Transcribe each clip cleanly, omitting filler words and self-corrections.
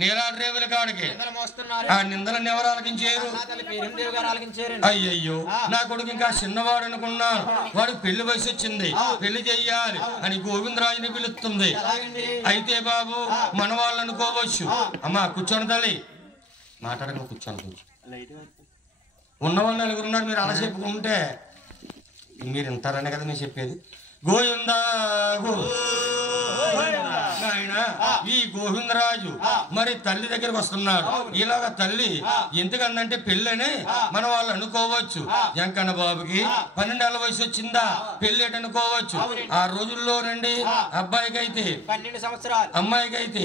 నీలాంటి రేవుల కాడికి ఆ నిందలను ఎవరు ఆలకించారు? అయ్యయ్యో, నా కొడుకు ఇంకా చిన్నవాడు అనుకున్నాను. వాడికి పెళ్లి వయసు వచ్చింది, పెళ్లి చెయ్యాలి అని గోవిందరాజుని పిలుస్తుంది. అయితే బాబు మన వాళ్ళు అనుకోవచ్చు. అమ్మా కూర్చోండి తల్లి, మాట్లాడక కూర్చోండి. కూర్చో ఉన్నవాళ్ళు నలుగురున్నారు, మీరు అలా చెప్పుకుంటే మీరు ఇంటారనే కదా నేను చెప్పేది. గోవిందా ఈ గోవిందరాజు మరి తల్లి దగ్గరకు వస్తున్నాడు. ఇలాగ తల్లి ఎందుకందంటే పెళ్ళని మన వాళ్ళు అనుకోవచ్చు. వెంకన్న బాబుకి 12 ఏళ్ల వయసు వచ్చిందా, పెళ్ళేట అనుకోవచ్చు. ఆ రోజుల్లో రండి అబ్బాయికి అయితే 12 సంవత్సరాలు, అమ్మాయికి అయితే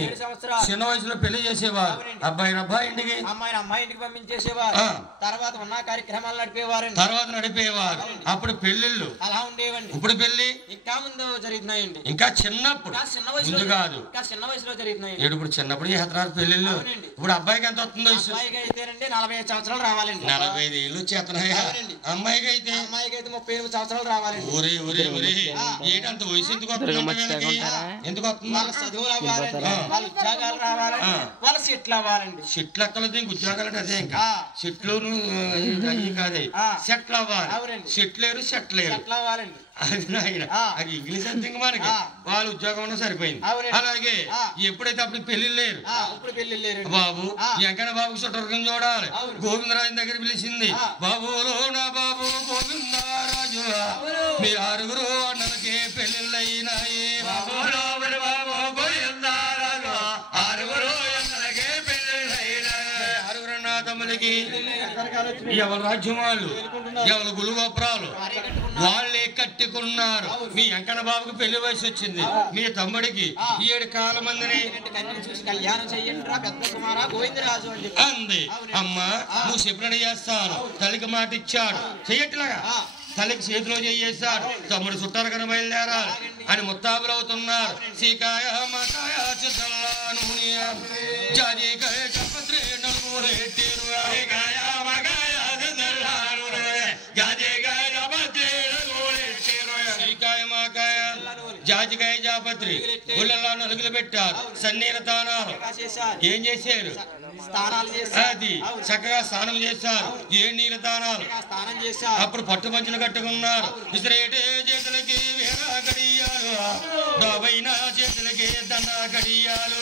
చిన్న వయసులో పెళ్లి చేసేవారు. అబ్బాయి ఇంటికి అమ్మాయి ఇంటికి పంపించేసేవారు. తర్వాత ఉన్న కార్యక్రమాలు నడిపేవారు. అప్పుడు పెళ్లిళ్ళు అలా ఉండేవండి. ఇప్పుడు పెళ్లి ఇంకా ముందు జరుగుతున్నాయండి. ఇంకా చిన్నప్పుడు ముందు కాదు, చిన్న వయసులో జరుగుతున్నాయి. ఇప్పుడు చిన్నప్పుడు చేస్తున్నారు పెళ్లిళ్ళు. ఇప్పుడు అబ్బాయికి ఎంత వస్తుంది వయసు? అబ్బాయికి అయితేనండి 45 సంవత్సరాలు రావాలండి. 45 ఏళ్ళు చేస్తున్నాయా? అమ్మాయికి అయితే 38 సంవత్సరాలు రావాలండి. ఊరే ఏంటంత వయసు ఎందుకు వస్తుంది? ఎందుకు వస్తుంది? వాళ్ళ చదువులు అవ్వాలండి, వాళ్ళ ఉద్యోగాలు రావాలండి, వాళ్ళ సెట్లు అవ్వాలండి. సెట్లు ఎక్కలేదు, ఇంక ఉద్యోగాలు అంటే అదే. ఇంకా సెట్లు కాదే, సెట్లు అవ్వాలి. సెట్ లేరు అవ్వాలండి. అది ఇంగ్లీష్ అంతే మనకి. వాళ్ళు ఉద్యోగం ఉన్నా సరిపోయింది. అలాగే ఎప్పుడైతే అప్పుడు పెళ్లి లేరు బాబు. వెంకన్న బాబు చుట్టం చూడాలి. గోవిందరాజు దగ్గర పిలిచింది. బాబులో నా బాబు గోవిందరాజు, మీ 6 అన్నలకే పెళ్లిళ్ళైనాయి. ఎవరు రాజ్యం వాళ్ళు, ఎవరు గులుగోపురాలు వాళ్ళే కట్టుకున్నారు. మీ వెంకన్న బాబుకి పెళ్లి వయసు వచ్చింది, మీ తమ్ముడికి 7 కాల మందిని అంది. అమ్మ నువ్వు చెప్పినట్టు చేస్తాను. తల్లికి మాట ఇచ్చాడు, చెయ్యట్లాగా తల్లికి చేతిలో చేయేశాడు. తమ్ముడు చుట్టాలు కన బయలుదేరాలి అని ముత్తాబులు అవుతున్నారు. సీకాయ మకాయ జాజికాయ జాపత్రి గుళ్ళల్లో నలుగులు పెట్టారు. సన్నీల తానాలు ఏం చేశారు? అది చక్కగా స్నానం చేశారు. 7 నీళ్ళ తానాలు. అప్పుడు పట్టు పంచులు కట్టుకున్నారు. విసిరేటే చేతులకి వేరా కడియాలు, డోబైన చేతులకి దండ కడియాలు.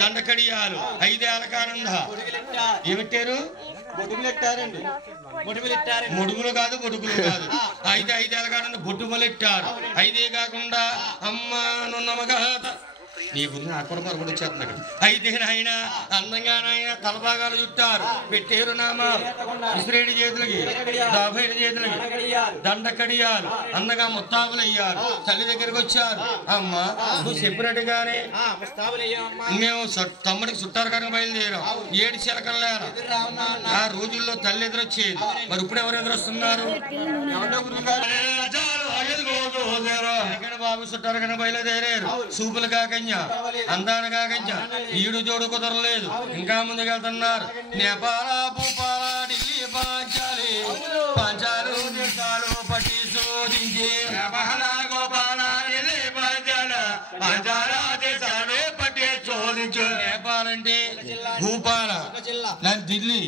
దండ కడియాలు 5 ఏళ్ళ కానుందా ఏమిట్టారు? మొడుగులు కాదు, బొడుగులు కాదు. 5 ఏళ్ళ కానుందా బొట్టుమలు ఇట్టారు. 5 కాకుండా అమ్మ నున్నమగా నీ గురించి అక్కడ మరొకటి వచ్చేస్తుంది. అయితే నాయన అందంగా నాయన తలభాగాలు చుట్టారు, పెట్టేరు నామాలు. ఇస్రేడి చేతులకి 50 చేతులకి దండ కడియాలు. అందంగా ముత్తాబులు అయ్యారు. తల్లి దగ్గరికి వచ్చారు. అమ్మ నువ్వు చెప్పినట్టుగానే మేము తమ్ముడికి చుట్టారు కనుక బయలుదేరాం. 7 చిలకలు లేరు. ఆ రోజుల్లో తల్లి ఎదురొచ్చేది. మరి ఇప్పుడు ఎవరు ఎదురొస్తున్నారు? బాబు చుట్టారు కనుక బయలుదేరారు. సూపులు కాకన్య, అందాన కాకన్య, ఈడు జోడు కుదరలేదు. ఇంకా ముందుకెళ్తున్నారు. నేపాల భూపాల ఢిల్లీ పాంచాలి, పాంచాలు దేశాలు పట్టి శోధించి నేపాల్ అంటే భూపాల, ఢిల్లీ